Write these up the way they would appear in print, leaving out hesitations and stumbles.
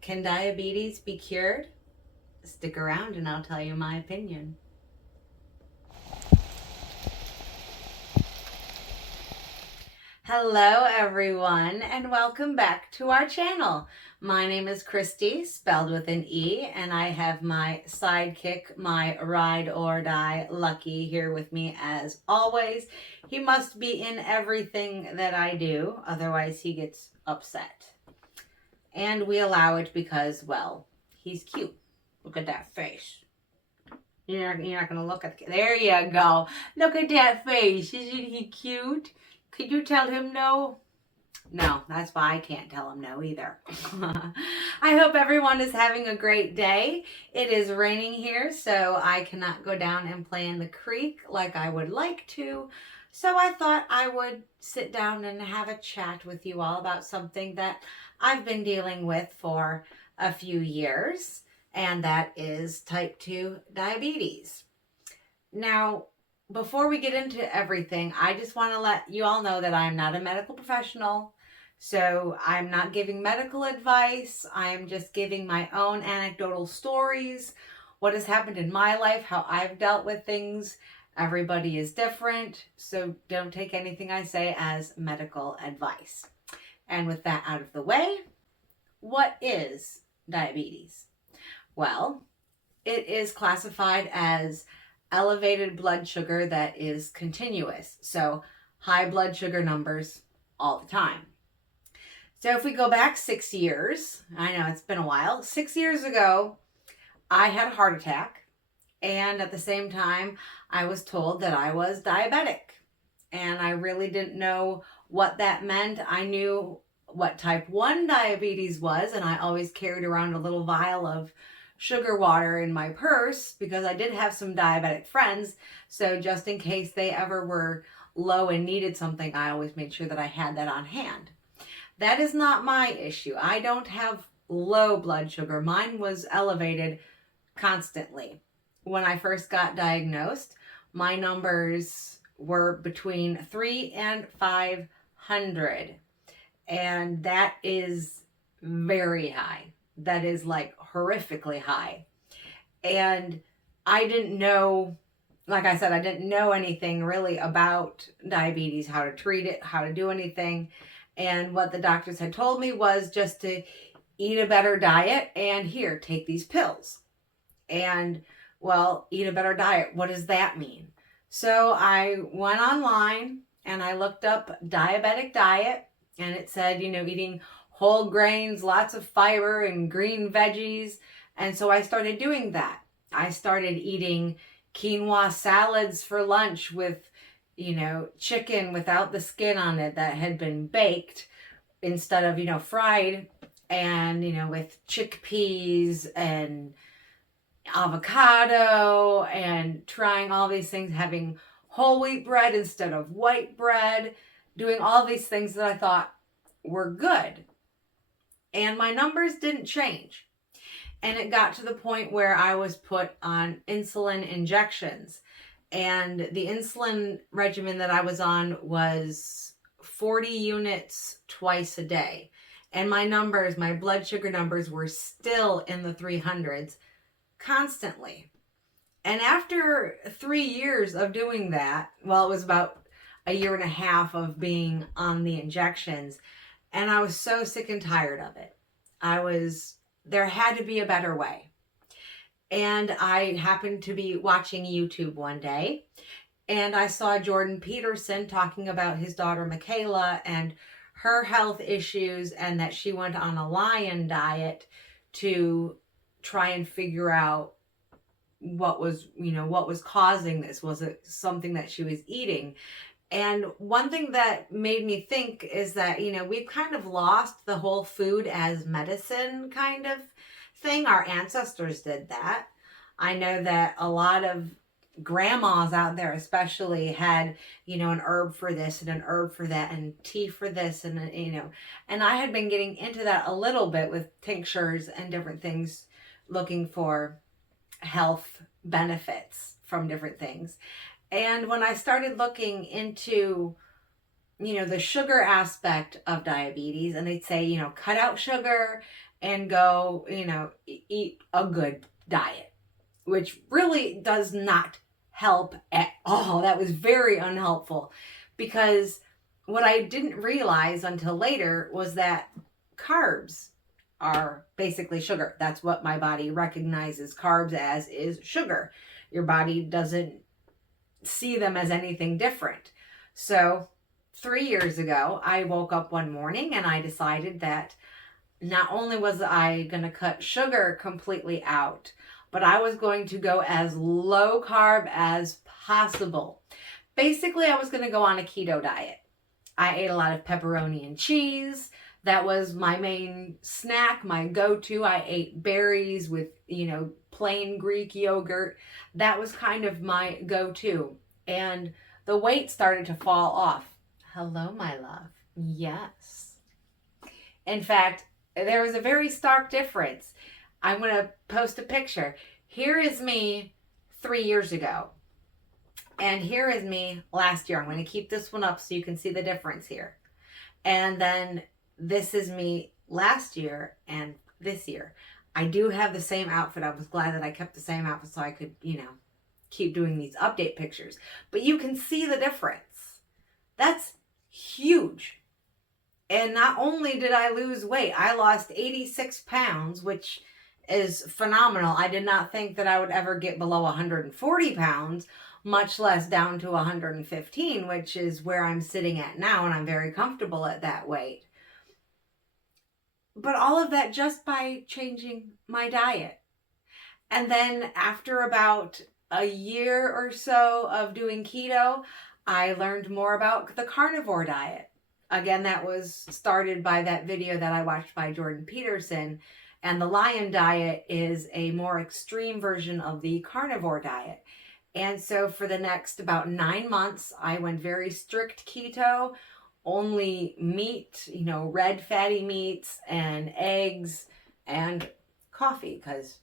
Can diabetes be cured? Stick around and I'll tell you my opinion. Hello, everyone, and welcome back to our channel. My name is Christy, spelled with an E, and I have my sidekick, my ride or die Lucky, here with me as always. He must be in everything that I do, otherwise, he gets upset. And we allow it because, well, he's cute. Look at that face. You're not gonna look at. There you go. Look at that face. Isn't he cute? Could you tell him no? No, that's why I can't tell him no either. I hope everyone is having a great day. It is raining here, so I cannot go down and play in the creek like I would like to. So I thought I would sit down and have a chat with you all about something that I've been dealing with for a few years, and that is type 2 diabetes. Now, before we get into everything, I just want to let you all know that I'm not a medical professional. So I'm not giving medical advice. I'm just giving my own anecdotal stories, what has happened in my life, how I've dealt with things. Everybody is different, so don't take anything I say as medical advice. And with that out of the way, what is diabetes? Well, it is classified as elevated blood sugar that is continuous. So high blood sugar numbers all the time. So if we go back 6 years, I know it's been a while, 6 years ago, I had a heart attack. And at the same time, I was told that I was diabetic. And I really didn't know what that meant. I knew what type 1 diabetes was, and I always carried around a little vial of sugar water in my purse because I did have some diabetic friends. So just in case they ever were low and needed something, I always made sure that I had that on hand. That is not my issue. I don't have low blood sugar. Mine was elevated constantly. When I first got diagnosed, my numbers were between 3 and 500. And that is very high. That is like horrifically high. And I didn't know, like I said, I didn't know anything really about diabetes, how to treat it, how to do anything. And what the doctors had told me was just to eat a better diet and here, take these pills. And well, eat a better diet. What does that mean? So I went online and I looked up diabetic diet, and it said, eating whole grains, lots of fiber and green veggies. And so I started doing that. I started eating quinoa salads for lunch with, chicken without the skin on it that had been baked instead of, fried, and, with chickpeas and avocado, and trying all these things, having whole wheat bread instead of white bread, doing all these things that I thought were good. And my numbers didn't change. And it got to the point where I was put on insulin injections. And the insulin regimen that I was on was 40 units twice a day. And my blood sugar numbers were still in the 300s constantly. And after 3 years of doing that, well, it was about a year and a half of being on the injections, and I was so sick and tired of it. There had to be a better way. And I happened to be watching YouTube one day, and I saw Jordan Peterson talking about his daughter Michaela and her health issues, and that she went on a lion diet to try and figure out what was causing this. Was it something that she was eating? And one thing that made me think is that, we've kind of lost the whole food as medicine kind of thing. Our ancestors did that. I know that a lot of grandmas out there especially had, an herb for this and an herb for that and tea for this and, and I had been getting into that a little bit with tinctures and different things, looking for health benefits from different things. And when I started looking into, the sugar aspect of diabetes, and they'd say, cut out sugar and go, eat a good diet, which really does not help at all. That was very unhelpful, because what I didn't realize until later was that carbs are basically sugar. That's what my body recognizes carbs as, is sugar. Your body doesn't see them as anything different. So 3 years ago, I woke up one morning and I decided that not only was I going to cut sugar completely out, but I was going to go as low carb as possible. Basically, I was going to go on a keto diet. I ate a lot of pepperoni and cheese. That was my main snack, my go-to. I ate berries with, plain Greek yogurt. That was kind of my go-to. And the weight started to fall off. Hello, my love. Yes. In fact, there was a very stark difference. I'm going to post a picture. Here is me 3 years ago. And here is me last year. I'm going to keep this one up so you can see the difference here. And then this is me last year and this year. I do have the same outfit. I was glad that I kept the same outfit so I could, keep doing these update pictures. But you can see the difference. That's huge. And not only did I lose weight, I lost 86 pounds, which is phenomenal. I did not think that I would ever get below 140 pounds, much less down to 115, which is where I'm sitting at now, and I'm very comfortable at that weight. But all of that just by changing my diet. And then after about a year or so of doing keto, I learned more about the carnivore diet. Again, that was started by that video that I watched by Jordan Peterson. And the lion diet is a more extreme version of the carnivore diet. And so for the next about 9 months, I went very strict keto, only meat, red fatty meats and eggs and coffee, because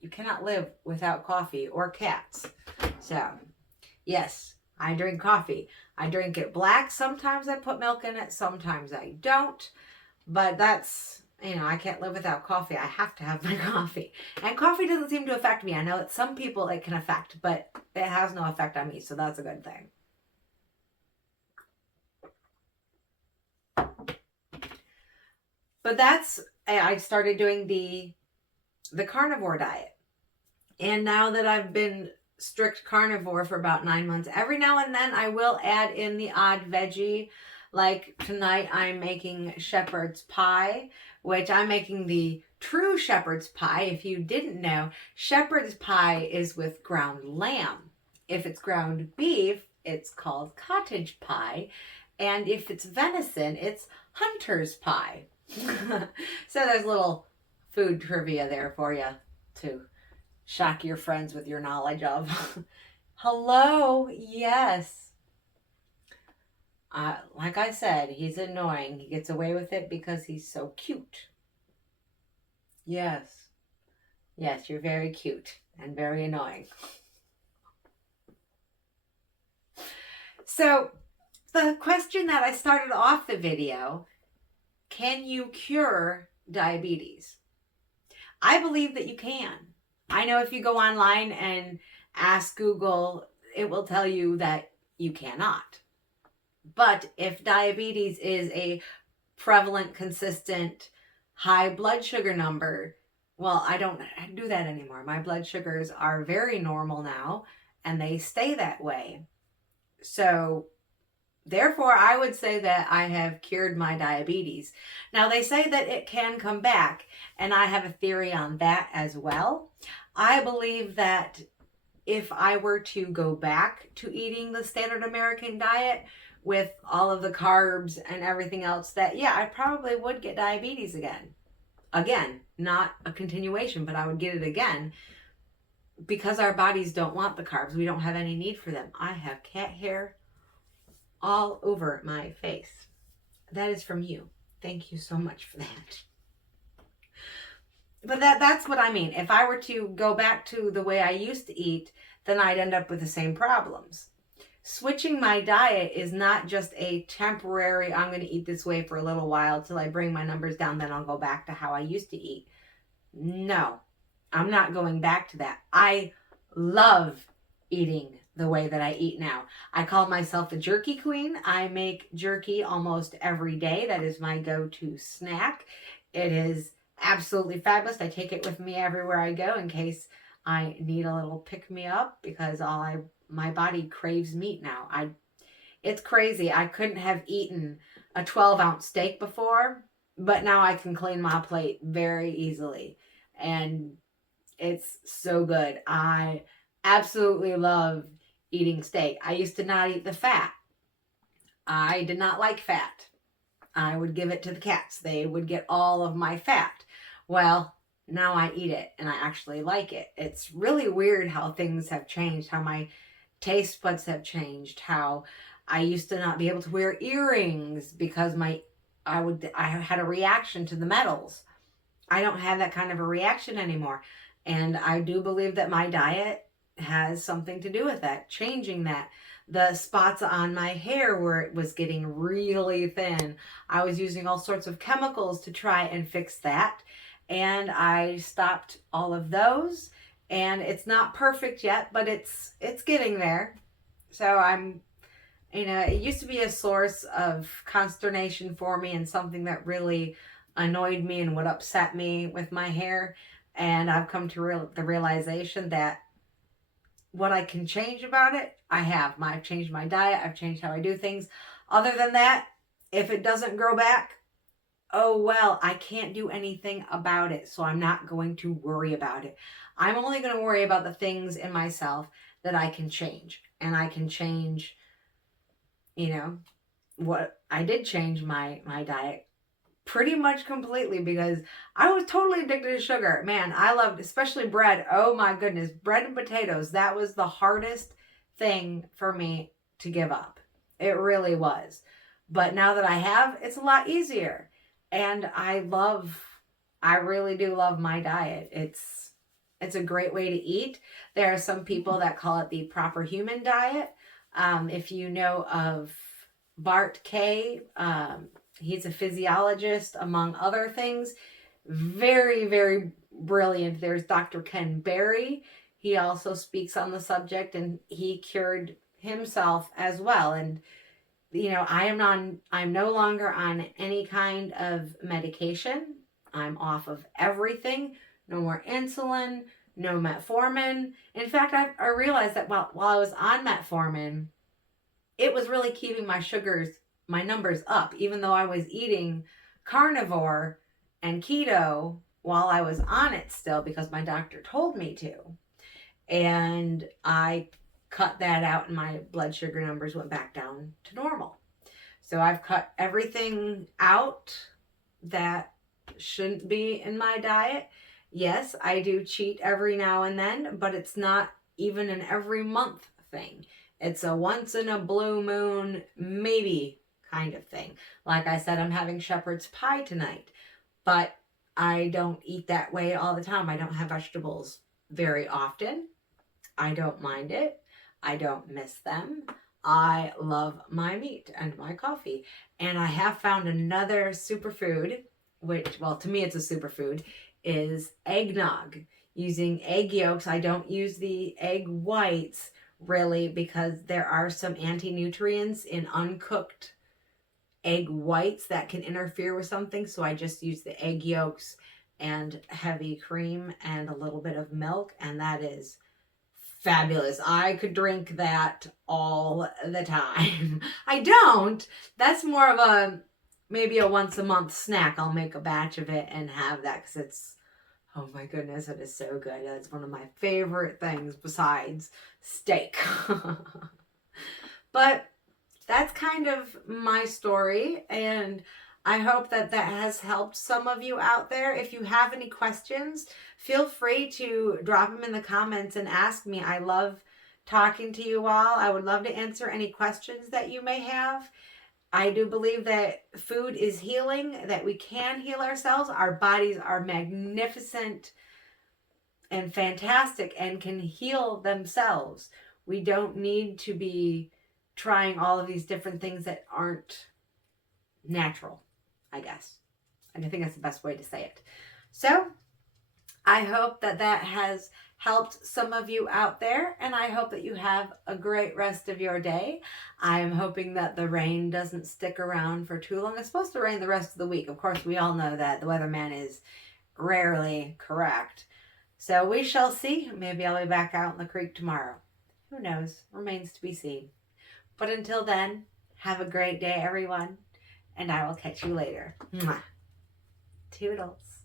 you cannot live without coffee or cats. So yes, I drink coffee. I drink it black. Sometimes I put milk in it. Sometimes I don't. But that's, I can't live without coffee. I have to have my coffee. And coffee doesn't seem to affect me. I know that some people it can affect, but it has no effect on me. So that's a good thing. But I started doing the carnivore diet. And now that I've been strict carnivore for about 9 months, every now and then I will add in the odd veggie. Like tonight I'm making shepherd's pie, which I'm making the true shepherd's pie. If you didn't know, shepherd's pie is with ground lamb. If it's ground beef, it's called cottage pie. And if it's venison, it's hunter's pie. So there's a little food trivia there for you to shock your friends with your knowledge of. Hello, yes. Like I said, he's annoying. He gets away with it because he's so cute. Yes. Yes, you're very cute and very annoying. So, the question that I started off the video, can you cure diabetes? I believe that you can. I know if you go online and ask Google, it will tell you that you cannot. But if diabetes is a prevalent, consistent, high blood sugar number, well, I don't do that anymore. My blood sugars are very normal now, and they stay that way. So, therefore, I would say that I have cured my diabetes. Now, they say that it can come back, and I have a theory on that as well. I believe that if I were to go back to eating the standard American diet with all of the carbs and everything else, that, yeah, I probably would get diabetes again. Again, not a continuation, but I would get it again because our bodies don't want the carbs. We don't have any need for them. I have cat hair all over my face. That is from you. Thank you so much for that. But that's what I mean. If I were to go back to the way I used to eat, then I'd end up with the same problems. switching my diet is not just a temporary, I'm going to eat this way for a little while till I bring my numbers down, then I'll go back to how I used to eat. No, I'm not going back to that. I love eating the way that I eat now. I call myself the jerky queen. I make jerky almost every day. That is my go-to snack. It is absolutely fabulous. I take it with me everywhere I go in case I need a little pick-me-up because my body craves meat now. It's crazy. I couldn't have eaten a 12-ounce steak before, but now I can clean my plate very easily. And it's so good. I absolutely love eating steak. I used to not eat the fat. I did not like fat. I would give it to the cats. They would get all of my fat. Well, now I eat it and I actually like it. It's really weird how things have changed, how my taste buds have changed, how I used to not be able to wear earrings because I had a reaction to the metals. I don't have that kind of a reaction anymore. And I do believe that my diet has something to do with that, changing that. The spots on my hair where it was getting really thin, I was using all sorts of chemicals to try and fix that. And I stopped all of those. And it's not perfect yet, but it's getting there. So it used to be a source of consternation for me and something that really annoyed me and would upset me with my hair. And I've come to the realization that what I can change about it, I have. I've changed my diet. I've changed how I do things. Other than that, if it doesn't grow back, oh well, I can't do anything about it. So I'm not going to worry about it. I'm only going to worry about the things in myself that I can change. And I can change, what I did change my diet pretty much completely because I was totally addicted to sugar. Man, I loved especially bread. Oh my goodness, bread and potatoes. That was the hardest thing for me to give up. It really was. But now that I have, it's a lot easier. And I really do love my diet. It's a great way to eat. There are some people that call it the proper human diet. If you know of Bart Kay, he's a physiologist, among other things. Very, very brilliant. There's Dr. Ken Berry. He also speaks on the subject, and he cured himself as well. And, I'm no longer on any kind of medication. I'm off of everything. No more insulin, no metformin. In fact, I realized that while I was on metformin, it was really keeping my numbers up, even though I was eating carnivore and keto while I was on it still because my doctor told me to. And I cut that out and my blood sugar numbers went back down to normal. So I've cut everything out that shouldn't be in my diet. Yes, I do cheat every now and then, but it's not even an every month thing. It's a once in a blue moon, maybe kind of thing. Like I said, I'm having shepherd's pie tonight, but I don't eat that way all the time. I don't have vegetables very often. I don't mind it. I don't miss them. I love my meat and my coffee. And I have found another superfood, which, well, to me it's a superfood, is eggnog. Using egg yolks. I don't use the egg whites really because there are some anti-nutrients in uncooked egg whites that can interfere with something. So I just use the egg yolks and heavy cream and a little bit of milk, and that is fabulous. I could drink that all the time. I don't. That's more of maybe a once a month snack. I'll make a batch of it and have that because it's, oh my goodness, it is so good. That's one of my favorite things besides steak. But that's kind of my story, and I hope that has helped some of you out there. If you have any questions, feel free to drop them in the comments and ask me. I love talking to you all. I would love to answer any questions that you may have. I do believe that food is healing, that we can heal ourselves. Our bodies are magnificent and fantastic and can heal themselves. We don't need to be trying all of these different things that aren't natural, I guess. And I think that's the best way to say it. So I hope that that has helped some of you out there, and I hope that you have a great rest of your day. I am hoping that the rain doesn't stick around for too long. It's supposed to rain the rest of the week. Of course, we all know that the weatherman is rarely correct. So we shall see. Maybe I'll be back out in the creek tomorrow. Who knows? Remains to be seen. But until then, have a great day, everyone, and I will catch you later. Mwah. Toodles.